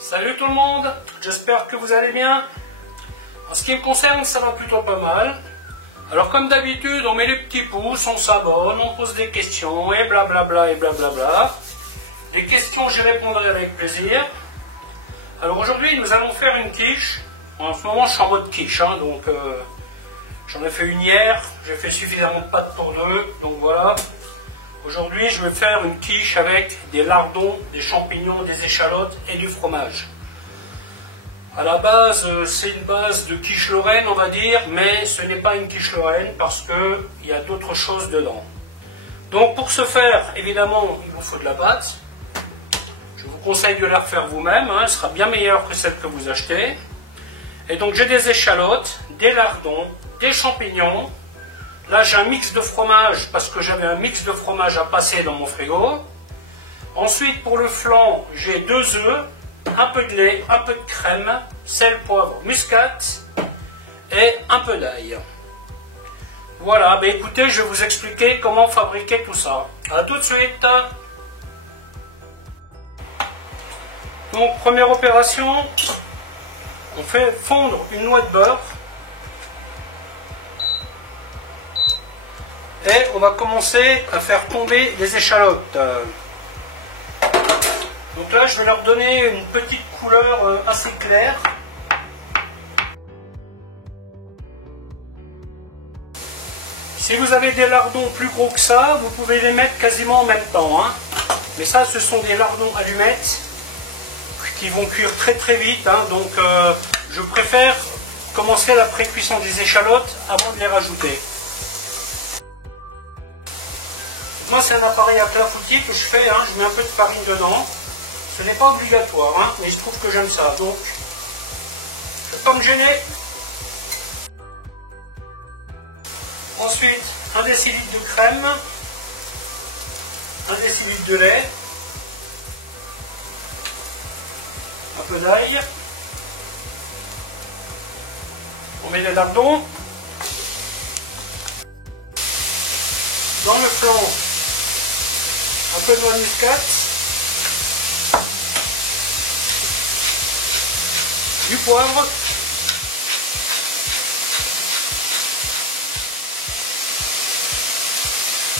Salut tout le monde, j'espère que vous allez bien. En ce qui me concerne, ça va plutôt pas mal. Alors comme d'habitude, on met les petits pouces, on s'abonne, on pose des questions et blablabla et blablabla. Des questions, j'y répondrai avec plaisir. Alors aujourd'hui, nous allons faire une quiche. En ce moment, je suis en mode quiche, hein, donc j'en ai fait une hier. J'ai fait suffisamment de pâtes pour deux, donc voilà. Aujourd'hui, je vais faire une quiche avec des lardons, des champignons, des échalotes et du fromage. À la base, c'est une base de quiche lorraine, on va dire, mais ce n'est pas une quiche lorraine parce qu'il y a d'autres choses dedans. Donc pour ce faire, évidemment, il vous faut de la pâte. Je vous conseille de la refaire vous-même, hein, elle sera bien meilleure que celle que vous achetez. Et donc j'ai des échalotes, des lardons, des champignons. Là j'ai un mix de fromage parce que j'avais un mix de fromage à passer dans mon frigo. Ensuite pour le flan, j'ai 2 œufs, un peu de lait, un peu de crème, sel, poivre, muscade et un peu d'ail. Voilà, ben écoutez, je vais vous expliquer comment fabriquer tout ça. A tout de suite. Donc première opération, on fait fondre une noix de beurre. Et on va commencer à faire tomber les échalotes. Donc là, je vais leur donner une petite couleur assez claire. Si vous avez des lardons plus gros que ça, vous pouvez les mettre quasiment en même temps, hein. Mais ça, ce sont des lardons allumettes qui vont cuire très très vite, hein. Donc je préfère commencer la pré-cuisson des échalotes avant de les rajouter. Moi, c'est un appareil à clafoutis que je fais, hein, je mets un peu de farine dedans. Ce n'est pas obligatoire, hein, mais il se trouve que j'aime ça. Donc, je ne vais pas me gêner. Ensuite, 1 décilitre de crème, 1 décilitre de lait, un peu d'ail. On met les lardons. Dans le flan, un peu de noix de muscade, du poivre,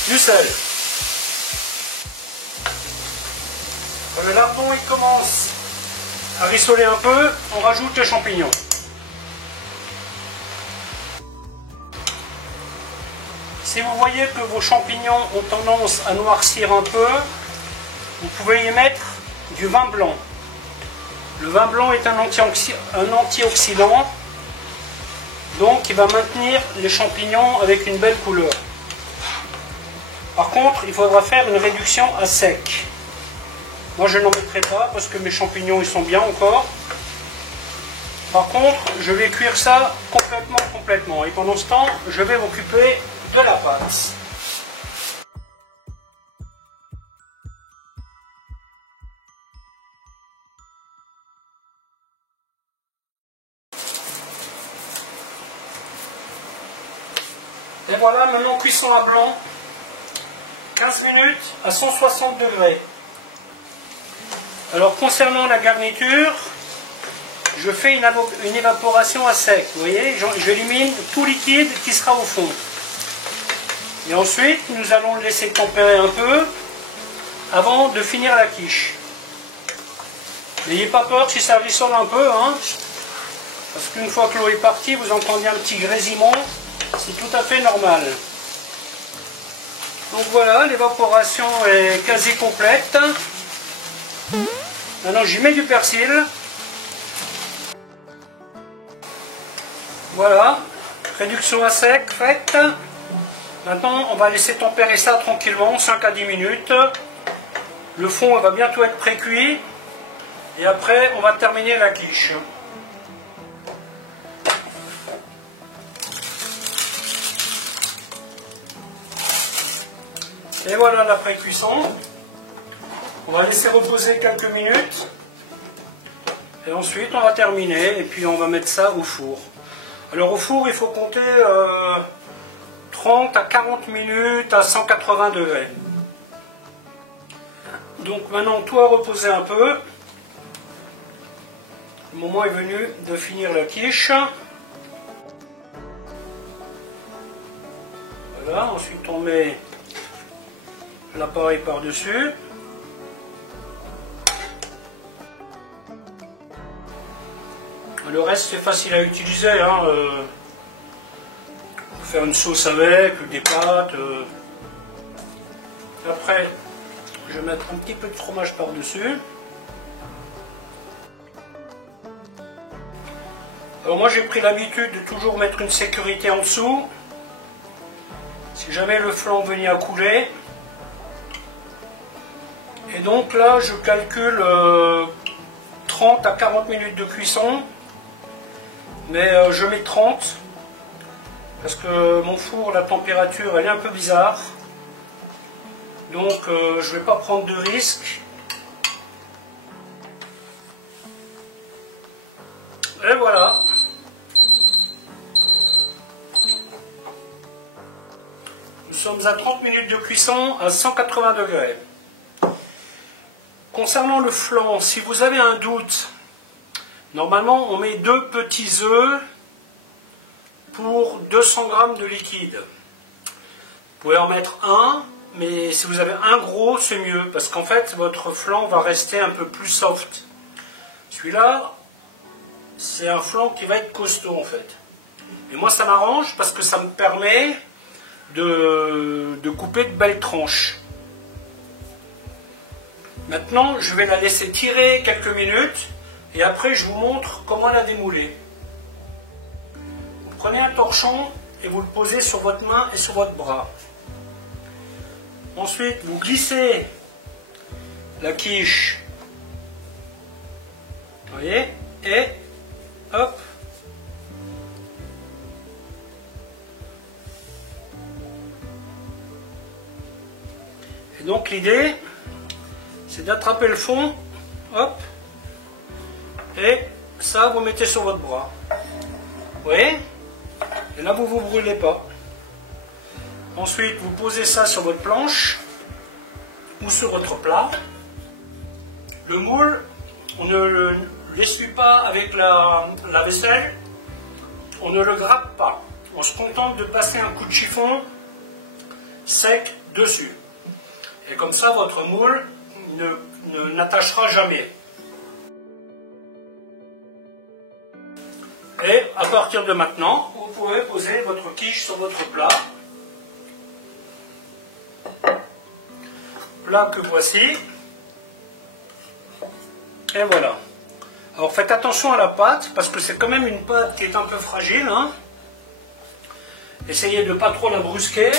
du sel. Quand le lardon il commence à rissoler un peu, on rajoute les champignons. Si vous voyez que vos champignons ont tendance à noircir un peu, vous pouvez y mettre du vin blanc. Le vin blanc est un antioxydant, donc il va maintenir les champignons avec une belle couleur. Par contre, il faudra faire une réduction à sec. Moi, je n'en mettrai pas parce que mes champignons ils sont bien encore. Par contre, je vais cuire ça complètement. Et pendant ce temps, je vais m'occuper de la pâte. Et voilà, maintenant cuisson à blanc, 15 minutes à 160 degrés. Alors concernant la garniture, je fais une évaporation à sec. Vous voyez, j'élimine tout liquide qui sera au fond. Et ensuite, nous allons le laisser tempérer un peu avant de finir la quiche. N'ayez pas peur si ça rissole un peu, hein, parce qu'une fois que l'eau est partie, vous entendez un petit grésillement, c'est tout à fait normal. Donc voilà, l'évaporation est quasi complète. Maintenant, j'y mets du persil. Voilà, réduction à sec faite. Maintenant, on va laisser tempérer ça tranquillement, 5 à 10 minutes. Le fond va bientôt être pré-cuit. Et après, on va terminer la quiche. Et voilà la pré-cuisson. On va laisser reposer quelques minutes. Et ensuite, on va terminer. Et puis, on va mettre ça au four. Alors, au four, il faut compter 30 à 40 minutes à 180 degrés. Donc maintenant tout a reposé un peu. Le moment est venu de finir la quiche. Voilà, ensuite on met l'appareil par-dessus. Le reste c'est facile à utiliser, hein. Faire une sauce avec, des pâtes. Après, je vais mettre un petit peu de fromage par-dessus. Alors moi j'ai pris l'habitude de toujours mettre une sécurité en dessous. Si jamais le flan venait à couler. Et donc là je calcule 30 à 40 minutes de cuisson. Mais je mets 30 parce que mon four, la température, elle est un peu bizarre. Donc je ne vais pas prendre de risque. Et voilà. Nous sommes à 30 minutes de cuisson à 180 degrés. Concernant le flan, si vous avez un doute, normalement, on met 2 petits œufs pour 200 g de liquide. Vous pouvez en mettre un, mais si vous avez un gros, c'est mieux, parce qu'en fait, votre flan va rester un peu plus soft. Celui-là, c'est un flan qui va être costaud, en fait. Et moi, ça m'arrange, parce que ça me permet de couper de belles tranches. Maintenant, je vais la laisser tirer quelques minutes. Et après, je vous montre comment la démouler. Vous prenez un torchon et vous le posez sur votre main et sur votre bras. Ensuite, vous glissez la quiche. Vous voyez? Et hop. Et donc, l'idée, c'est d'attraper le fond. Hop. Et ça, vous mettez sur votre bras. Vous voyez? Et là, vous ne vous brûlez pas. Ensuite, vous posez ça sur votre planche ou sur votre plat. Le moule, on ne l'essuie pas avec la vaisselle. On ne le gratte pas. On se contente de passer un coup de chiffon sec dessus. Et comme ça, votre moule n'attachera jamais. Et à partir de maintenant, vous pouvez poser votre quiche sur votre plat. Plat que voici. Et voilà. Alors faites attention à la pâte, parce que c'est quand même une pâte qui est un peu fragile. Hein. Essayez de ne pas trop la brusquer.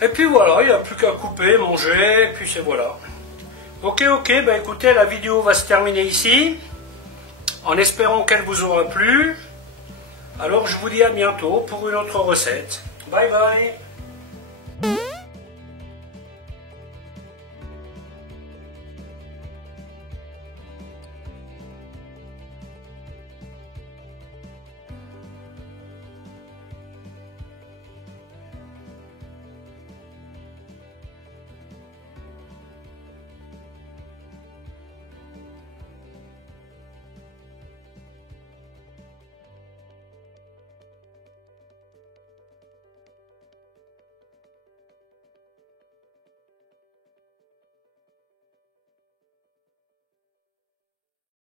Et puis voilà, il n'y a plus qu'à couper, manger, et puis c'est voilà. Ok, bah écoutez, la vidéo va se terminer ici. En espérant qu'elle vous aura plu. Alors je vous dis à bientôt pour une autre recette. Bye bye.